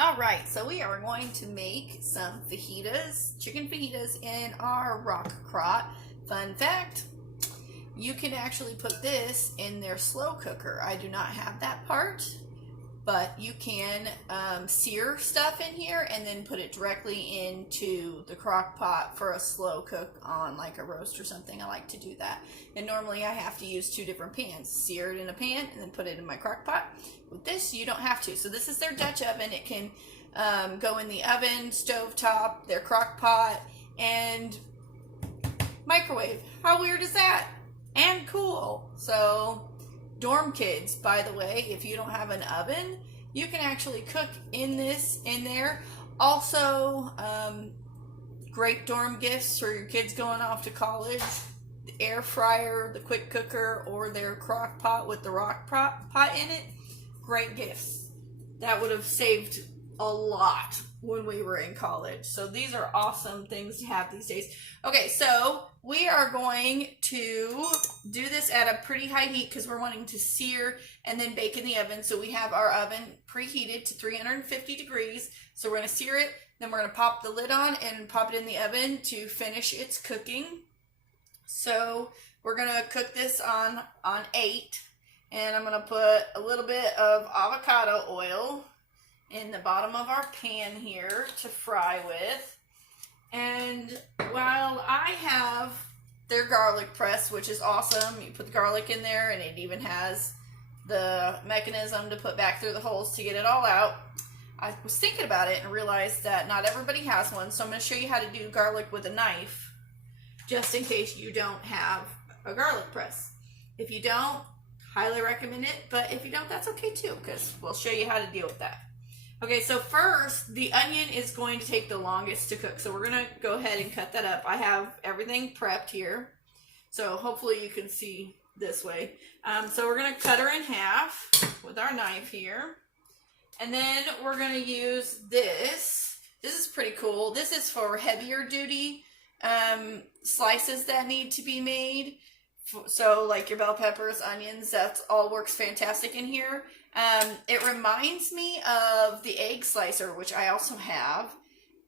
All right, so we are going to make some fajitas, chicken fajitas in our Rockcrok. Fun fact, you can actually put this in their slow cooker. I do not have that part, but you can sear stuff in here and then put it directly into the crock pot for a slow cook on like a roast or something. I like to do that. And normally I have to use two different pans. Sear it in a pan and then put it in my crock pot. With this, you don't have to. So this is their Dutch oven. It can go in the oven, stove top, their crock pot, and microwave. How weird is that? And cool. So dorm kids, by the way, if you don't have an oven, you can actually cook in there. Also, great dorm gifts for your kids going off to college. The air fryer, the quick cooker, or their crock pot with the pot in it. Great gifts. That would have saved a lot when we were in college. So these are awesome things to have these days. Okay, so we are going to do this at a pretty high heat because we're wanting to sear and then bake in the oven. So we have our oven preheated to 350 degrees. So we're going to sear it, then we're going to pop the lid on and pop it in the oven to finish its cooking. So we're going to cook this on 8. And I'm going to put a little bit of avocado oil in the bottom of our pan here to fry with. And while I have their garlic press, which is awesome, you put the garlic in there and it even has the mechanism to put back through the holes to get it all out. I was thinking about it and realized that not everybody has one, so I'm going to show you how to do garlic with a knife, just in case you don't have a garlic press. If you don't, highly recommend it, but if you don't, that's okay too, because we'll show you how to deal with that. Okay, so first, the onion is going to take the longest to cook, so we're going to go ahead and cut that up. I have everything prepped here, so hopefully you can see this way. So we're going to cut her in half with our knife here, and then we're going to use this. This is pretty cool. This is for heavier duty slices that need to be made. So like your bell peppers, onions, that all works fantastic in here. It reminds me of the egg slicer, which I also have,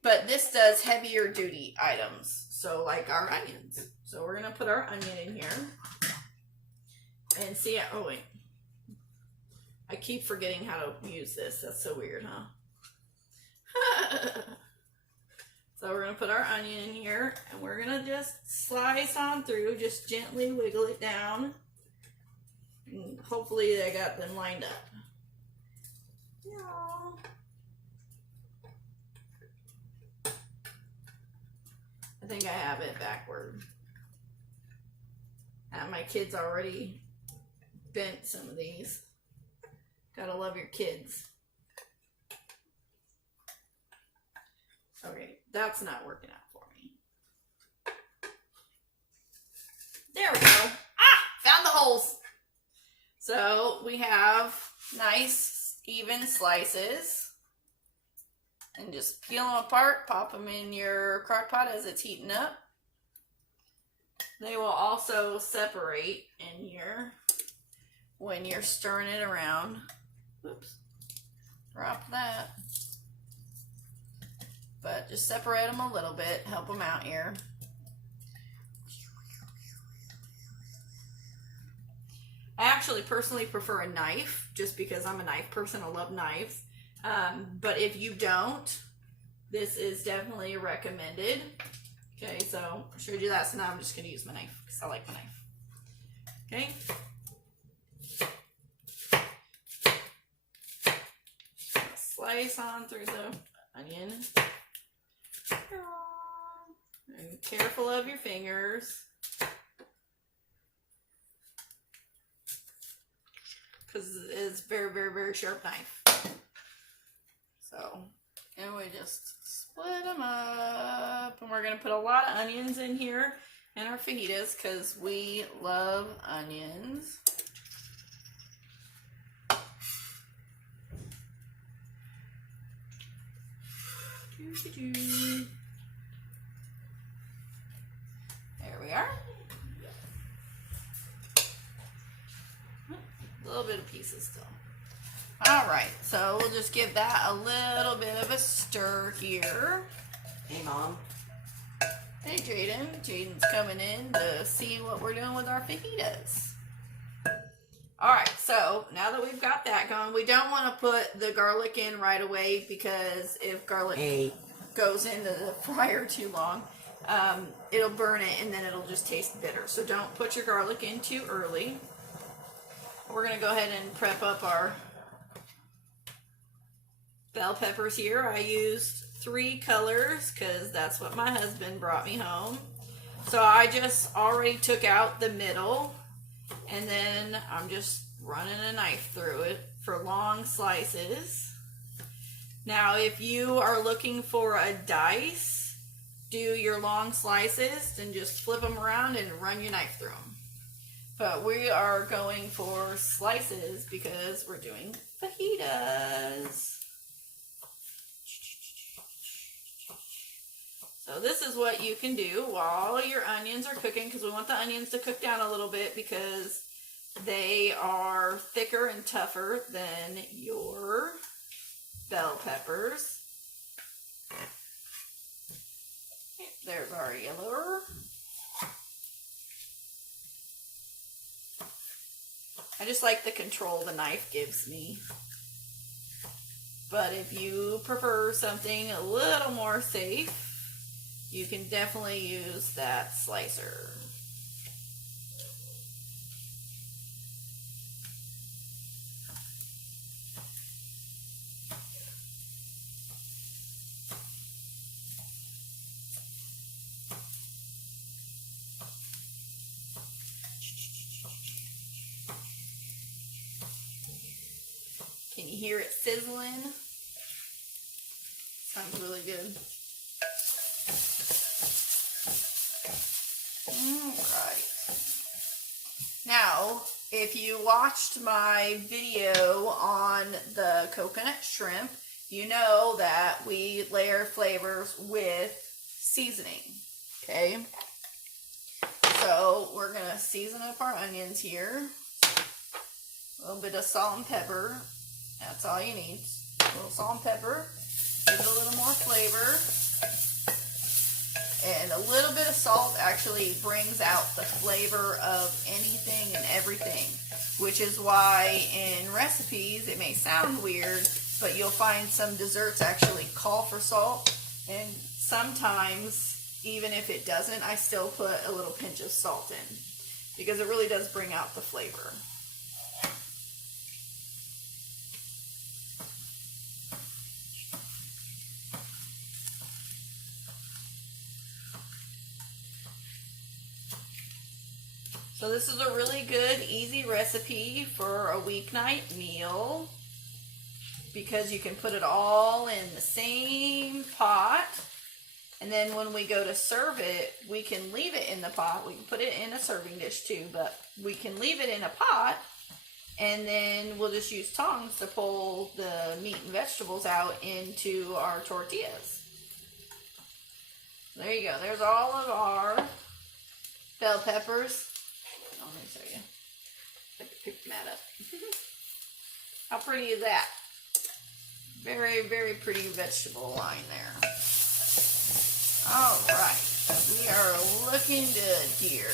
but this does heavier duty items. So like our onions. So we're going to put our onion in here and see. Oh wait, I keep forgetting how to use this. That's so weird, huh? So we're going to put our onion in here, and we're going to just slice on through, just gently wiggle it down. And hopefully I got them lined up. Yeah. I think I have it backward. My kids already bent some of these. Gotta love your kids. Okay, that's not working out for me. There we go. Ah, found the holes. So we have nice, even slices. And just peel them apart, pop them in your crock pot as it's heating up. They will also separate in here when you're stirring it around. Oops, drop that. But just separate them a little bit, help them out here. I actually personally prefer a knife, just because I'm a knife person. I love knives. But if you don't, this is definitely recommended. Okay, so I showed you that, so now I'm just going to use my knife, because I like my knife. Okay. Slice on through the onion. And careful of your fingers, because it's very, very, very sharp knife. So, and we just split them up, and we're going to put a lot of onions in here in our fajitas because we love onions. There we are. A little bit of pieces still. All right, so we'll just give that a little bit of a stir here. Hey, Mom. Hey, Jaden. Jaden's coming in to see what we're doing with our fajitas. All right, so now that we've got that going, we don't want to put the garlic in right away because if garlic goes into the fryer too long, it'll burn it and then it'll just taste bitter. So don't put your garlic in too early. We're going to go ahead and prep up our bell peppers here. I used 3 colors because that's what my husband brought me home. So I just already took out the middle. And then I'm just running a knife through it for long slices. Now, if you are looking for a dice, do your long slices and just flip them around and run your knife through them. But we are going for slices because we're doing fajitas. So this is what you can do while your onions are cooking, because we want the onions to cook down a little bit because they are thicker and tougher than your bell peppers. There's our yellow. I just like the control the knife gives me. But if you prefer something a little more safe, you can definitely use that slicer. Can you hear it sizzling? Sounds really good. Alright. Now, if you watched my video on the coconut shrimp, you know that we layer flavors with seasoning. Okay? So, we're going to season up our onions here. A little bit of salt and pepper. That's all you need. A little salt and pepper. Give it a little more flavor. And a little bit of salt actually brings out the flavor of anything and everything, which is why in recipes it may sound weird, but you'll find some desserts actually call for salt, and sometimes even if it doesn't, I still put a little pinch of salt in because it really does bring out the flavor. So this is a really good, easy recipe for a weeknight meal because you can put it all in the same pot. And then when we go to serve it, we can leave it in the pot. We can put it in a serving dish too, but we can leave it in a pot. And then we'll just use tongs to pull the meat and vegetables out into our tortillas. There you go. There's all of our bell peppers. Let me show you. I can pick that up. How pretty is that? Very, very pretty vegetable line there. Alright, we are looking good here.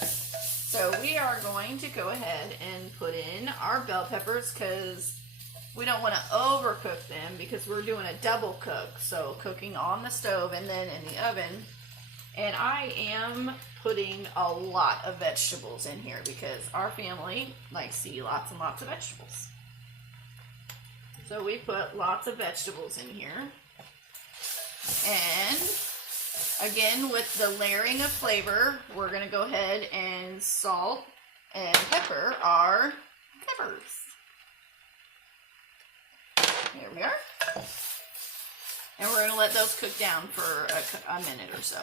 So we are going to go ahead and put in our bell peppers because we don't want to overcook them because we're doing a double cook. So cooking on the stove and then in the oven. And I am putting a lot of vegetables in here because our family likes to eat lots and lots of vegetables. So we put lots of vegetables in here. And again, with the layering of flavor, we're going to go ahead and salt and pepper our peppers. There we are. And we're going to let those cook down for a minute or so.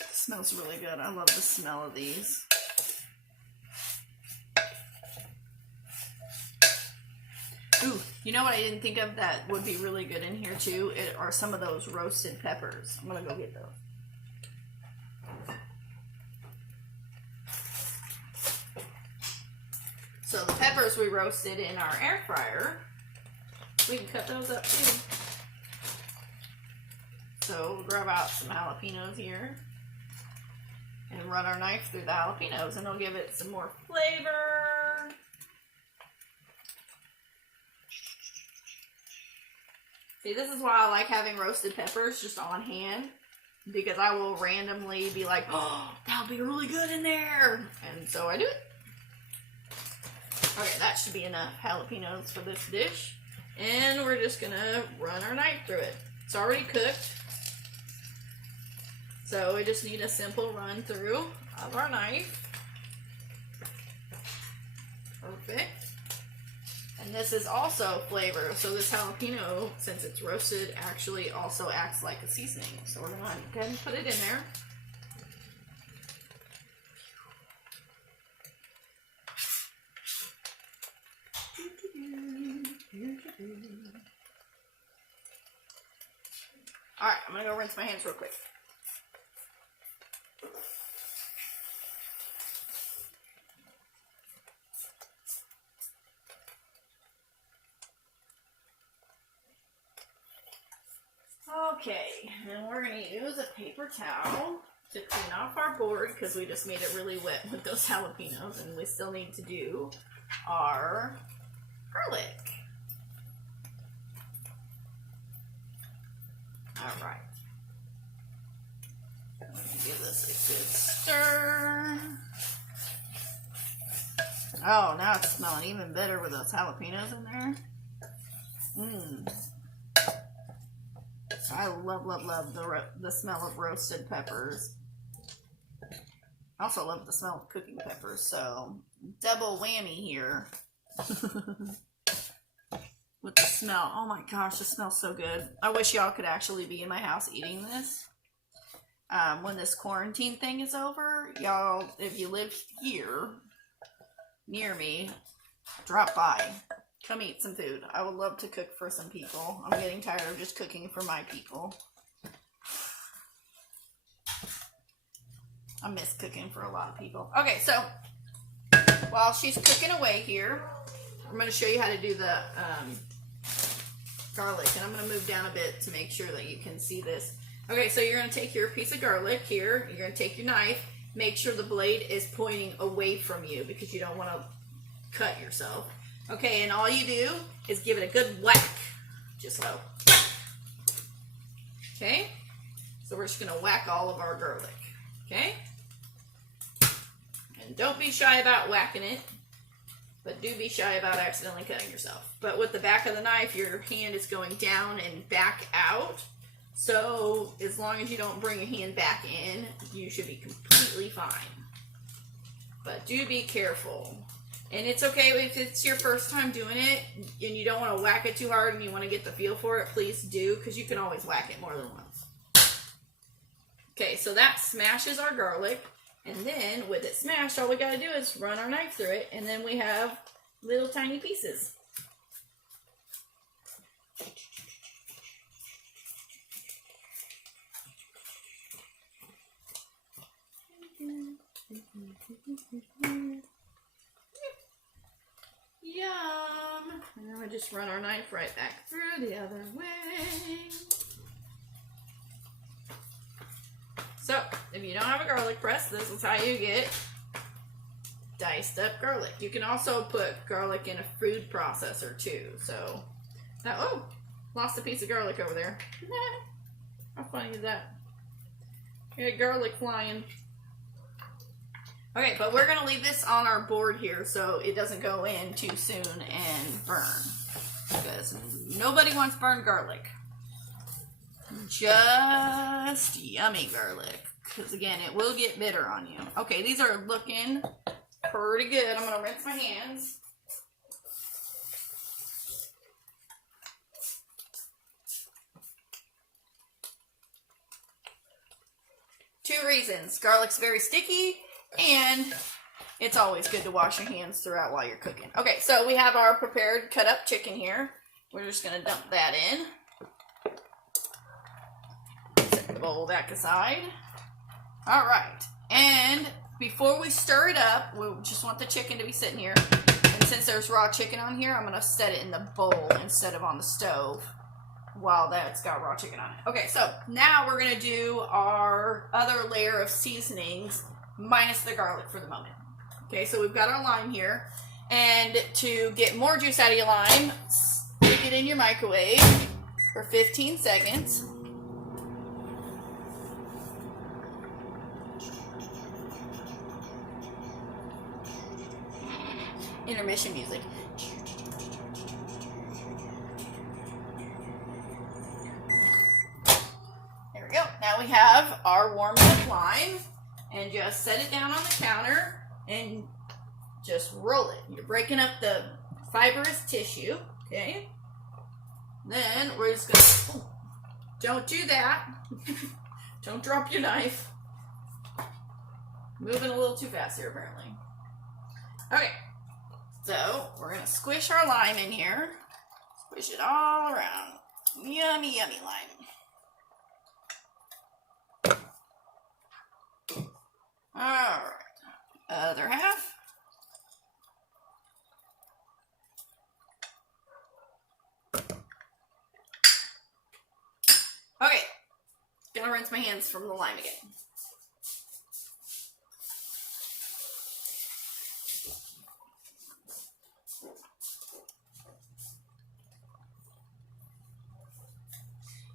It smells really good. I love the smell of these. Ooh, you know what I didn't think of that would be really good in here too? Are some of those roasted peppers. I'm going to go get those. So the peppers we roasted in our air fryer, we can cut those up too. So we'll grab out some jalapenos here and run our knife through the jalapenos, and it'll give it some more flavor. See, this is why I like having roasted peppers just on hand, because I will randomly be like, oh, that'll be really good in there. And so I do it. Okay, that should be enough jalapenos for this dish. And we're just gonna run our knife through it. It's already cooked. So we just need a simple run through of our knife. Perfect. And this is also flavor. So this jalapeno, since it's roasted, actually also acts like a seasoning. So we're gonna go ahead and put it in there. Alright, I'm gonna go rinse my hands real quick. Okay, and we're going to use a paper towel to clean off our board because we just made it really wet with those jalapenos, and we still need to do our garlic. Alright. Give this a good stir. Oh, now it's smelling even better with those jalapenos in there. Mmm. I love, love, love the smell of roasted peppers. I also love the smell of cooking peppers, so double whammy here. With the smell. Oh my gosh, it smells so good. I wish y'all could actually be in my house eating this. When this quarantine thing is over, y'all, if you live here near me, drop by. Come eat some food. I would love to cook for some people. I'm getting tired of just cooking for my people. I miss cooking for a lot of people. Okay, so while she's cooking away here, I'm going to show you how to do the garlic. And I'm going to move down a bit to make sure that you can see this. Okay, so you're going to take your piece of garlic here. You're going to take your knife. Make sure the blade is pointing away from you because you don't want to cut yourself. Okay, and all you do is give it a good whack. Just so. Okay? So we're just going to whack all of our garlic. Okay? And don't be shy about whacking it, but do be shy about accidentally cutting yourself. But with the back of the knife, your hand is going down and back out. So as long as you don't bring your hand back in, you should be completely fine. But do be careful. And it's okay if it's your first time doing it and you don't want to whack it too hard and you want to get the feel for it, please do, because you can always whack it more than once. Okay, so that smashes our garlic. And then with it smashed, all we got to do is run our knife through it, and then we have little tiny pieces. Yum! And then we just run our knife right back through the other way. So, if you don't have a garlic press, this is how you get diced up garlic. You can also put garlic in a food processor too. So, now, oh, lost a piece of garlic over there. How funny is that? You got garlic flying. Okay, but we're going to leave this on our board here so it doesn't go in too soon and burn. Because nobody wants burned garlic. Just yummy garlic. Because again, it will get bitter on you. Okay, these are looking pretty good. I'm going to rinse my hands. Two reasons. Garlic's very sticky, and it's always good to wash your hands throughout while you're cooking. Okay, so we have our prepared cut up chicken here. We're just going to dump that in. Set the bowl back aside. Alright, and before we stir it up, we just want the chicken to be sitting here. And since there's raw chicken on here, I'm going to set it in the bowl instead of on the stove while that's got raw chicken on it. Okay, so now we're going to do our other layer of seasonings minus the garlic for the moment. Okay, so we've got our lime here. And to get more juice out of your lime, stick it in your microwave for 15 seconds. Intermission music. There we go. Now we have our warmed up lime, and just set it down on the counter and just roll it. You're breaking up the fibrous tissue, okay? Then we're just gonna, don't do that. Don't drop your knife. Moving a little too fast here, apparently. Okay. So, we're going to squish our lime in here. Squish it all around. Yummy, yummy lime. Alright. Other half. Okay. Gonna rinse my hands from the lime again.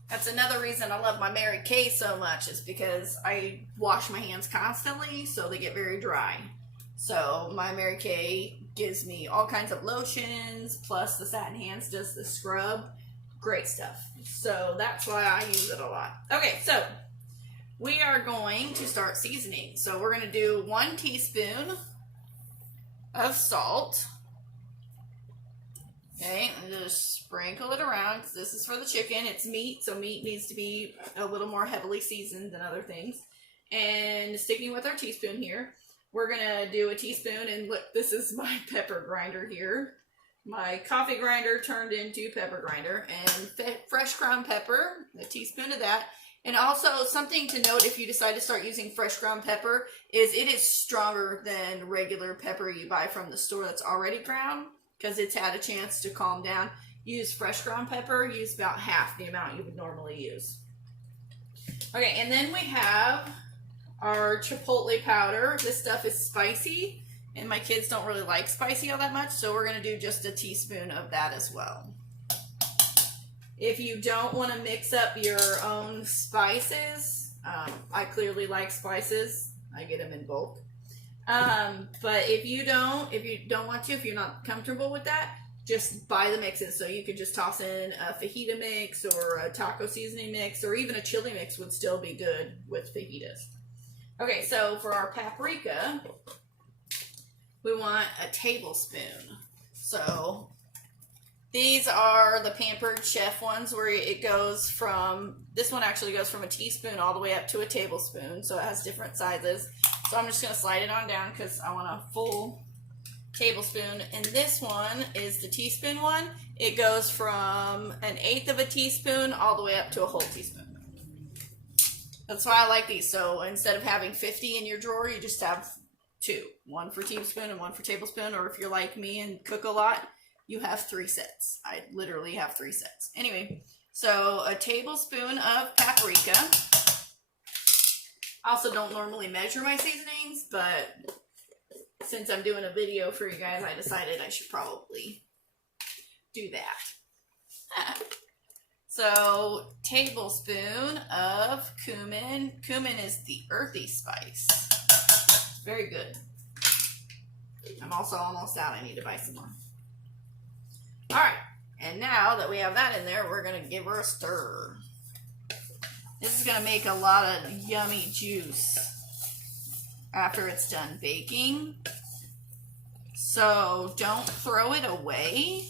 That's another reason I love my Mary Kay so much, is because I wash my hands constantly, so they get very dry. So my Mary Kay gives me all kinds of lotions, plus the Satin Hands does the scrub. Great stuff. So that's why I use it a lot. Okay, so we are going to start seasoning. So we're going to do 1 teaspoon of salt. Okay, and just sprinkle it around, because this is for the chicken. It's meat, so meat needs to be a little more heavily seasoned than other things. And sticking with our teaspoon here, we're going to do a teaspoon, and look, this is my pepper grinder here. My coffee grinder turned into pepper grinder, and fresh ground pepper, a teaspoon of that. And also, something to note if you decide to start using fresh ground pepper is it is stronger than regular pepper you buy from the store that's already ground, because it's had a chance to calm down. Use fresh ground pepper, use about half the amount you would normally use. Okay, and then we have our chipotle powder. This stuff is spicy, and my kids don't really like spicy all that much, so we're going to do just a teaspoon of that as well. If you don't want to mix up your own spices, I clearly like spices. I get them in bulk. But if you don't want to, if you're not comfortable with that, just buy the mixes. So you could just toss in a fajita mix or a taco seasoning mix, or even a chili mix would still be good with fajitas. Okay, so for our paprika, we want a tablespoon. So these are the Pampered Chef ones, where it goes from, this one actually goes from a teaspoon all the way up to a tablespoon. So it has different sizes. So I'm just going to slide it on down because I want a full tablespoon. And this one is the teaspoon one. It goes from 1/8 of a teaspoon all the way up to a whole teaspoon. That's why I like these. So instead of having 50 in your drawer, you just have 2. 1 for teaspoon and 1 for tablespoon. Or if you're like me and cook a lot, you have 3 sets. I literally have 3 sets. Anyway, so a tablespoon of paprika. I also don't normally measure my seasonings, but since I'm doing a video for you guys, I decided I should probably do that. So, tablespoon of cumin. Cumin is the earthy spice. Very good. I'm also almost out. I need to buy some more. Alright, and now that we have that in there, we're going to give her a stir. This is going to make a lot of yummy juice after it's done baking. So don't throw it away.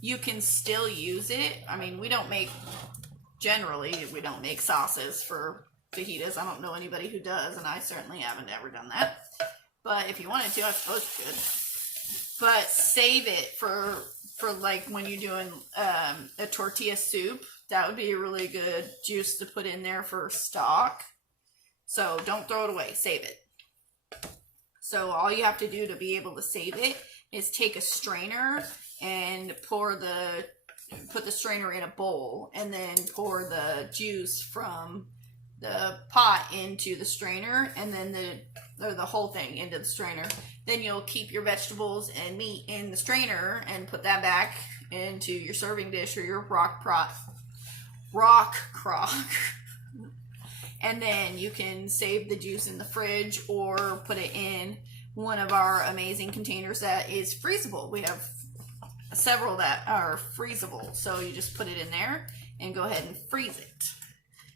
You can still use it. I mean, generally, we don't make sauces for fajitas. I don't know anybody who does, and I certainly haven't ever done that. But if you wanted to, I suppose you could. But save it for like when you're doing a tortilla soup. That would be a really good juice to put in there for stock. So don't throw it away. Save it. So all you have to do to be able to save it is take a strainer and put the strainer in a bowl, and then pour the juice from the pot into the strainer, and then the whole thing into the strainer. Then you'll keep your vegetables and meat in the strainer and put that back into your serving dish or your Rockcrok. And then you can save the juice in the fridge or put it in one of our amazing containers that is freezable. We have several that are freezable, so you just put it in there and go ahead and freeze it.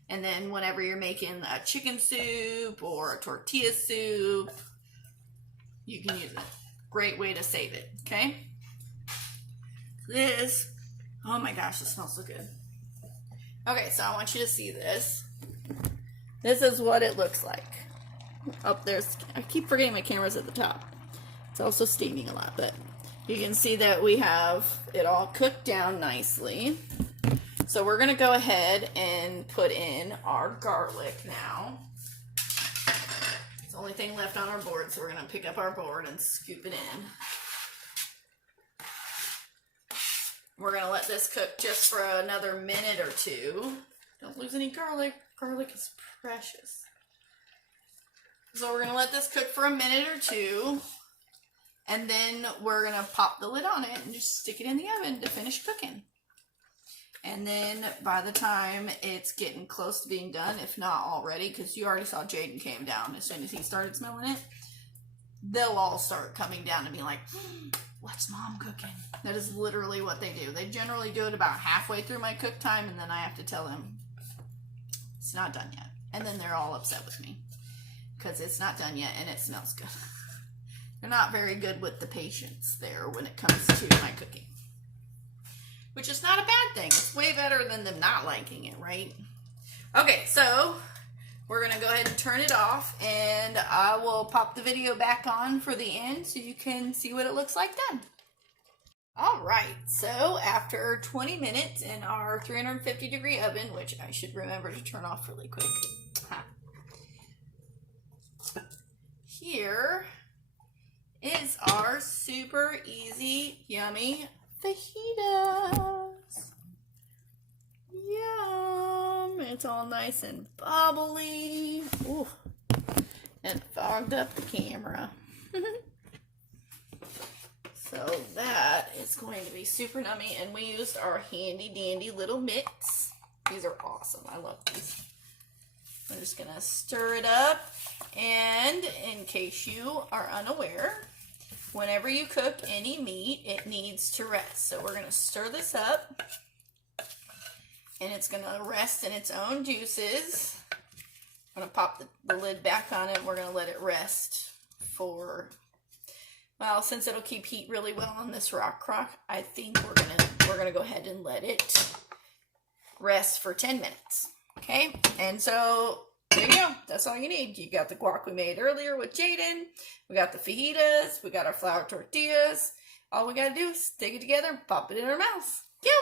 And then whenever you're making a chicken soup or a tortilla soup, you can use it. Great way to save it, okay? This, oh my gosh, this smells so good. Okay, so I want you to see this. This is what it looks like. Up there's, I keep forgetting my camera's at the top. It's also steaming a lot, but you can see that we have it all cooked down nicely. So we're gonna go ahead and put in our garlic now. It's the only thing left on our board, so we're gonna pick up our board and scoop it in. We're gonna let this cook just for another minute or two. Don't lose any garlic. Garlic is precious. So we're gonna let this cook for a minute or two, and then we're gonna pop the lid on it and just stick it in the oven to finish cooking. And then by the time it's getting close to being done, if not already, because you already saw Jaden came down as soon as he started smelling it, they'll all start coming down and be like, what's mom cooking? That is literally what they do. They generally do it about halfway through my cook time, and then I have to tell them it's not done yet. And then they're all upset with me because it's not done yet and it smells good. They're not very good with the patience there when it comes to my cooking. Which is not a bad thing. It's way better than them not liking it, right? Okay, so we're going to go ahead and turn it off, and I will pop the video back on for the end so you can see what it looks like done. Alright, so after 20 minutes in our 350-degree oven, which I should remember to turn off really quick. Here is our super easy, yummy fajitas. Yum! It's all nice and bubbly. Ooh, and fogged up the camera. So that is going to be super yummy, and we used our handy dandy little mitts. These are awesome. I love these. I'm just gonna stir it up, and in case you are unaware, whenever you cook any meat, it needs to rest. So we're gonna stir this up, and it's gonna rest in its own juices. I'm gonna pop the lid back on it, and we're gonna let it rest for, well, since it'll keep heat really well on this Rockcrok, I think we're gonna go ahead and let it rest for 10 minutes. Okay, and so there you go. That's all you need. You got the guac we made earlier with Jaden. We got the fajitas. We got our flour tortillas. All we gotta do is stick it together and pop it in our mouth. Yum!